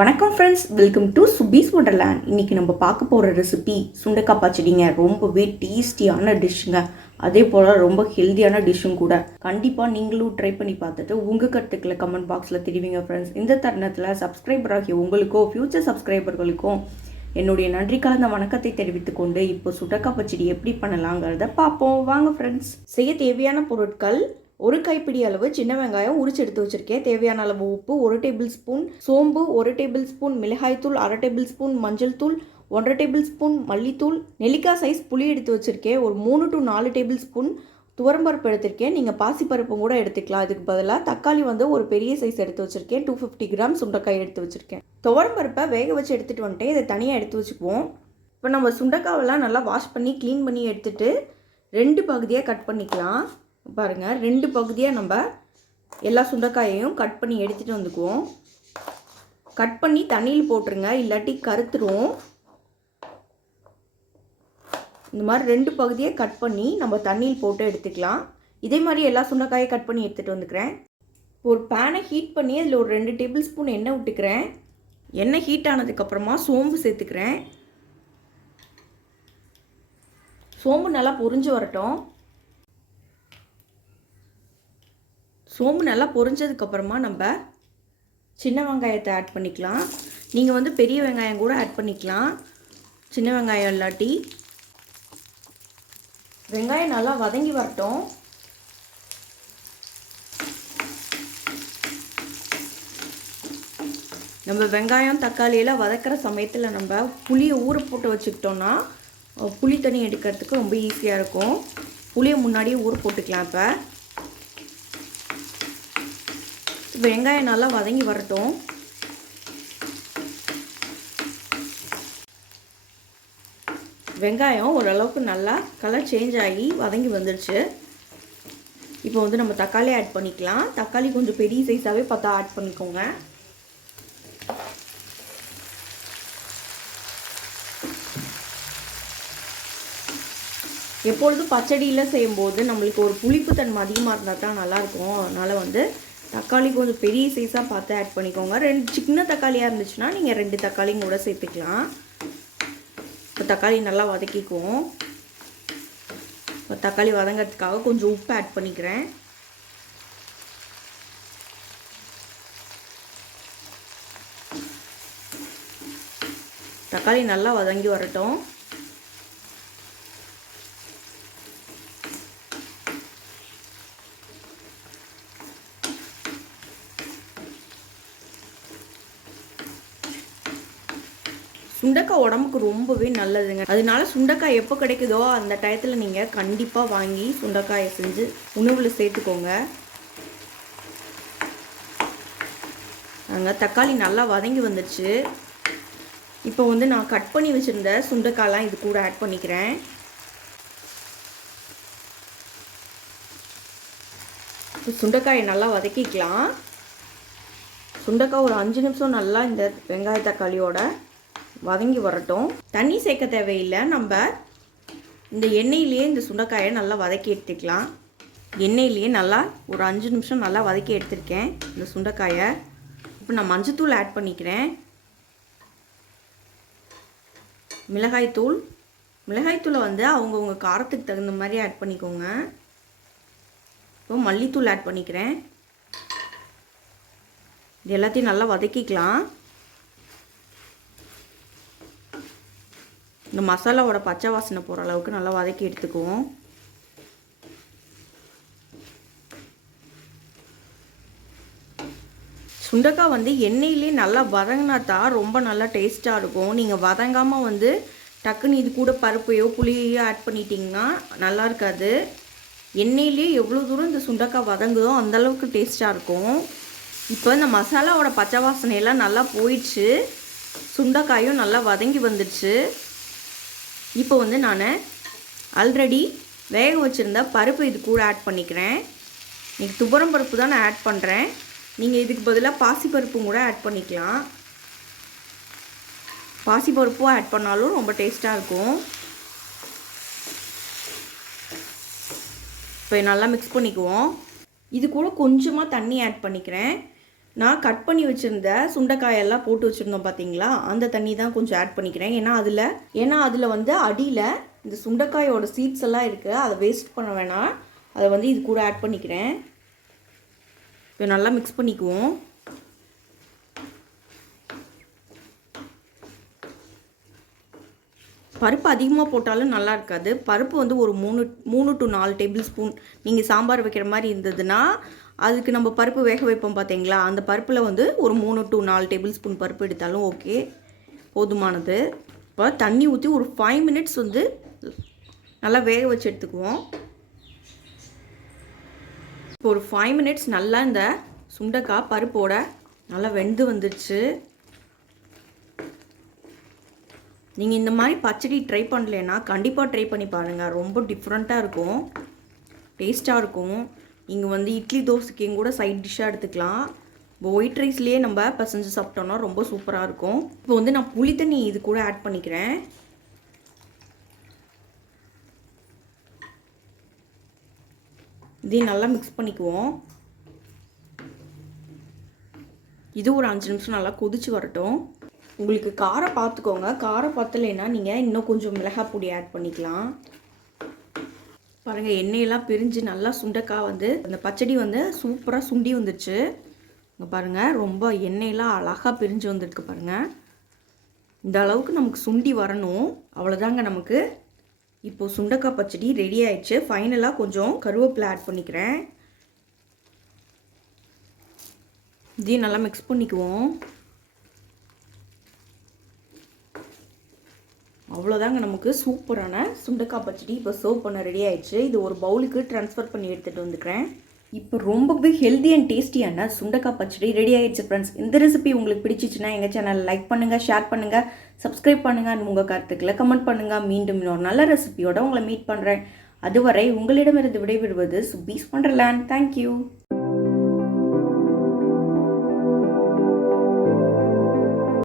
வணக்கம் friends, welcome to சுபீஸ் wonderland. இன்றைக்கி நம்ம பார்க்க போகிற ரெசிபி சுண்டக்காய் பச்சடிங்க. ரொம்பவே டேஸ்டியான டிஷ்ஷுங்க. அதே போல் ரொம்ப ஹெல்த்தியான டிஷ்ஷும் கூட. கண்டிப்பாக நீங்களும் ட்ரை பண்ணி பார்த்துட்டு உங்கள் கருத்துக்களை கமெண்ட் பாக்ஸில் தெரிவிங்க ஃப்ரெண்ட்ஸ். இந்த தருணத்தில் சப்ஸ்கிரைபர் ஆகிய உங்களுக்கோ ஃப்யூச்சர் சப்ஸ்கிரைபர்களுக்கும் என்னுடைய நன்றி கலந்த வணக்கத்தை தெரிவித்துக்கொண்டு இப்போ சுண்டக்காய் பச்சடி எப்படி பண்ணலாங்கிறத பார்ப்போம். வாங்க ஃப்ரெண்ட்ஸ். செய்ய தேவையான பொருட்கள்: ஒரு கைப்பிடி அளவு சின்ன வெங்காயம் உரிச்சு எடுத்து வச்சிருக்கேன். தேவையான அளவு உப்பு, 1 டேபிள் ஸ்பூன் சோம்பு, 1 டேபிள் ஸ்பூன் மிளகாய்த்தூள், 1/2 டேபிள் ஸ்பூன் மஞ்சள் தூள், 1/2 டேபிள் ஸ்பூன் மல்லித்தூள், நெல்லிக்காய் சைஸ் புளி எடுத்து வச்சிருக்கேன். ஒரு 3 to 4 டேபிள் ஸ்பூன் துவரம்பருப்பு எடுத்திருக்கேன். நீங்கள் பாசிப்பருப்பும் கூட எடுத்துக்கலாம். இதுக்கு பதிலாக தக்காளி ஒரு பெரிய சைஸ் எடுத்து வச்சிருக்கேன். 250 கிராம் சுண்டக்காய் எடுத்து வச்சிருக்கேன். துவரம்பருப்பை வேக வச்சு எடுத்துகிட்டு வந்துட்டு இதை தனியாக எடுத்து வச்சுக்குவோம். இப்போ நம்ம சுண்டக்காவெல்லாம் நல்லா வாஷ் பண்ணி க்ளீன் பண்ணி எடுத்துகிட்டு 2 பகுதியாக கட் பண்ணிக்கலாம். பாருங்கள், 2 பகுதியாக நம்ம எல்லா சுண்டைக்காயையும் கட் பண்ணி எடுத்துகிட்டு வந்துக்குவோம். கட் பண்ணி தண்ணியில் போட்டுருங்க, இல்லாட்டி கருத்துரும். இந்த மாதிரி 2 பகுதியை கட் பண்ணி நம்ம தண்ணியில் போட்டு எடுத்துக்கலாம். இதே மாதிரி எல்லா சுண்டைக்காயை கட் பண்ணி எடுத்துகிட்டு வந்துக்கிறேன். ஒரு பேனை ஹீட் பண்ணி அதில் ஒரு 2 டேபிள் ஸ்பூன் எண்ணெய் விட்டுக்கிறேன். எண்ணெய் ஹீட் ஆனதுக்கப்புறமா சோம்பு சேர்த்துக்கிறேன். சோம்பு நல்லா பொரிஞ்சு வரட்டும். சோம்பு நல்லா பொரிஞ்சதுக்கப்புறமா நம்ம சின்ன வெங்காயத்தை ஆட் பண்ணிக்கலாம். நீங்கள் பெரிய வெங்காயம் கூட ஆட் பண்ணிக்கலாம், சின்ன வெங்காயம் இல்லாட்டி. வெங்காயம் நல்லா வதங்கி வரட்டும். நம்ம வெங்காயம் தக்காளியெல்லாம் வதக்கிற சமயத்தில் நம்ம புளியை ஊற போட்டு வச்சுக்கிட்டோன்னா புளி தண்ணி எடுக்கிறதுக்கு ரொம்ப ஈஸியாக இருக்கும். புளியை முன்னாடியே ஊற போட்டுக்கலாம். இப்போ வெங்காயம் நல்லா வதங்கி வரட்டும். வெங்காயம் ஓரளவுக்கு நல்லா கலர் சேஞ்ச் ஆகி வதங்கி வந்துடுச்சு. இப்போ நம்ம தக்காளி ஆட் பண்ணிக்கலாம். தக்காளி கொஞ்சம் பெரிய சைஸாகவே பார்த்தா ஆட் பண்ணிக்கோங்க. எப்பொழுதும் பச்சடியில் செய்யும்போது நம்மளுக்கு ஒரு புளிப்புத்தன்மை அதிகமாக இருந்தால் தான் நல்லாயிருக்கும். அதனால் தக்காளி கொஞ்சம் பெரிய சைஸாக பார்த்து ஆட் பண்ணிக்கோங்க. 2 சின்ன தக்காளியாக இருந்துச்சுன்னா நீங்கள் 2 தக்காளியும் கூட சேர்த்துக்கலாம். இப்போ தக்காளி நல்லா வதக்கிக்குவோம். இப்போ தக்காளி வதங்கிறதுக்காக கொஞ்சம் உப்பு ஆட் பண்ணிக்கிறேன். தக்காளி நல்லா வதங்கி வரட்டும். சுண்டைக்காய் உடம்புக்கு ரொம்பவே நல்லதுங்க. அதனால சுண்டைக்காய் எப்போ கிடைக்குதோ அந்த டயத்தில் நீங்கள் கண்டிப்பாக வாங்கி சுண்டைக்காயை செஞ்சு உணவில் சேர்த்துக்கோங்க. நாங்கள் தக்காளி நல்லா வதங்கி வந்துடுச்சு. இப்போ நான் கட் பண்ணி வச்சுருந்த சுண்டைக்காயெலாம் இது கூட ஆட் பண்ணிக்கிறேன். சுண்டைக்காயை நல்லா வதக்கிக்கலாம். சுண்டைக்காய் ஒரு 5 நிமிஷம் நல்லா இந்த வெங்காய தக்காளியோட வதங்கி வரட்டும். தண்ணி சேர்க்க தேவையில்லை. நம்ம இந்த எண்ணெயிலேயே இந்த சுண்டைக்காயை நல்லா வதக்கி எடுத்துக்கலாம். எண்ணெயிலேயே நல்லா ஒரு 5 நிமிஷம் நல்லா வதக்கி எடுத்துருக்கேன் இந்த சுண்டைக்காயை. இப்போ நான் மஞ்சத்தூள் ஆட் பண்ணிக்கிறேன். மிளகாய்த்தூளை அவங்கவுங்க காரத்துக்கு தகுந்த மாதிரி ஆட் பண்ணிக்கோங்க. இப்போ மல்லித்தூள் ஆட் பண்ணிக்கிறேன். இது எல்லாத்தையும் நல்லா வதக்கிக்கலாம். இந்த மசாலாவோட பச்சை வாசனை போகிற அளவுக்கு நல்லா வதக்கி எடுத்துக்குவோம். சுண்டைக்காய் எண்ணெயிலே நல்லா வதங்கினா தான் ரொம்ப நல்லா டேஸ்ட்டாக இருக்கும். நீங்கள் வதங்காமல் டக்குன்னு இது கூட பருப்பையோ புளியையோ ஆட் பண்ணிட்டிங்கன்னா நல்லா இருக்காது. எண்ணெயிலே எவ்வளோ தூரம் இந்த சுண்டைக்காய் வதங்குதோ அந்தளவுக்கு டேஸ்ட்டாக இருக்கும். இப்போ இந்த மசாலாவோட பச்சை வாசனையெல்லாம் நல்லா போயிடுச்சு. சுண்டைக்காயும் நல்லா வதங்கி வந்துடுச்சு. இப்போ நான் ஆல்ரெடி வேக வச்சுருந்த பருப்பு இது கூட ஆட் பண்ணிக்கிறேன். இன்றைக்கி துவரம் பருப்பு தான் நான் ஆட் பண்ணுறேன். நீங்கள் இதுக்கு பதிலாக பாசிப்பருப்பும் கூட ஆட் பண்ணிக்கலாம். பாசிப்பருப்பும் ஆட் பண்ணாலும் ரொம்ப டேஸ்ட்டாக இருக்கும். இப்போ நல்லா மிக்ஸ் பண்ணிக்குவோம். இது கூட கொஞ்சமாக தண்ணி ஆட் பண்ணிக்கிறேன். நான் கட் பண்ணி வச்சுருந்த சுண்டைக்காயெல்லாம் போட்டு வச்சுருந்தோம் பார்த்தீங்களா, அந்த தண்ணி தான் கொஞ்சம் ஆட் பண்ணிக்கிறேன். ஏன்னா அதில் வந்து அடியில் இந்த சுண்டைக்காயோட சீட்ஸ் எல்லாம் இருக்குது, அதை வேஸ்ட் பண்ண வேணாம். அதை வந்து இது கூட ஆட் பண்ணிக்கிறேன். இப்போ நல்லா மிக்ஸ் பண்ணிக்குவோம். பருப்பு அதிகமாக போட்டாலும் நல்லா இருக்காது. பருப்பு வந்து ஒரு 3 to 4 டேபிள் ஸ்பூன். நீங்கள் சாம்பார் வைக்கிற மாதிரி இருந்ததுன்னா அதுக்கு நம்ம பருப்பு வேக வைப்போம் பார்த்தீங்களா, அந்த பருப்பில் வந்து ஒரு 3 to 4 டேபிள் ஸ்பூன் பருப்பு எடுத்தாலும் ஓகே, போதுமானது. இப்போ தண்ணி ஊற்றி ஒரு 5 மினிட்ஸ் வந்து நல்லா வேக வச்சு எடுத்துக்குவோம். இப்போ ஒரு 5 மினிட்ஸ் நல்லா இந்த சுண்டைக்காய் பருப்போட நல்லா வெந்து வந்துடுச்சு. நீங்கள் இந்த மாதிரி பச்சடி ட்ரை பண்ணலைன்னா கண்டிப்பாக ட்ரை பண்ணி பாருங்கள். ரொம்ப டிஃப்ரெண்ட்டாக இருக்கும், டேஸ்ட்டாக இருக்கும். நீங்கள் வந்து இட்லி தோசைக்கும் கூட சைட் டிஷ்ஷாக எடுத்துக்கலாம். இப்போ ஒயிட் ரைஸ்லேயே நம்ம பசஞ்சு சாப்பிட்டோன்னா ரொம்ப சூப்பராக இருக்கும். இப்போ வந்து நான் புளி தண்ணி இது கூட ஆட் பண்ணிக்கிறேன். இதையும் நல்லா மிக்ஸ் பண்ணிக்குவோம். இது ஒரு 5 நிமிஷம் நல்லா கொதிச்சு வரட்டும். உங்களுக்கு காரம் பார்த்துக்கோங்க, காரம் பத்தலைன்னா நீங்கள் இன்னும் கொஞ்சம் மிளகாய் பொடி ஆட் பண்ணிக்கலாம். பாருங்கள், எண்ணெயெல்லாம் பிரிஞ்சு நல்லா சுண்டைக்காய் வந்து அந்த பச்சடி வந்து சூப்பராக சுண்டி வந்துடுச்சு. இங்கே பாருங்கள், ரொம்ப எண்ணெயெல்லாம் அழகாக பிரிஞ்சு வந்துருக்கு பாருங்கள். இந்த அளவுக்கு நமக்கு சுண்டி வரணும். அவ்வளோதாங்க நமக்கு. இப்போது சுண்டைக்காய் பச்சடி ரெடி ஆயிடுச்சு. ஃபைனலாக கொஞ்சம் கருவேப்பிலை ஆட் பண்ணிக்கிறேன். இதையும் நல்லா மிக்ஸ் பண்ணிக்குவோம். அவ்வளோதாங்க, நமக்கு சூப்பரான சுண்டைக்காய் பச்சடி இப்போ சர்வ் பண்ண ரெடி ஆயிடுச்சு. இது ஒரு பவுலுக்கு ட்ரான்ஸ்ஃபர் பண்ணி எடுத்துகிட்டு வந்துக்கிறேன். இப்போ ரொம்பவே ஹெல்தி அண்ட் டேஸ்டியான சுண்டைக்காய் பச்சடி ரெடி ஆயிடுச்சு ஃப்ரெண்ட்ஸ். இந்த ரெசிபி உங்களுக்கு பிடிச்சிச்சுன்னா எங்கள் சேனல் லைக் பண்ணுங்கள், ஷேர் பண்ணுங்கள், சப்ஸ்கிரைப் பண்ணுங்கள், உங்கள் கருத்துக்களை கமெண்ட் பண்ணுங்கள். மீண்டும் இன்னொரு நல்ல ரெசிபியோட உங்களை மீட் பண்ணுறேன். அதுவரை உங்களிடமிருந்து விடைபெறுவது சுபீஸ் வண்டர்லேண்ட். தேங்க்யூ.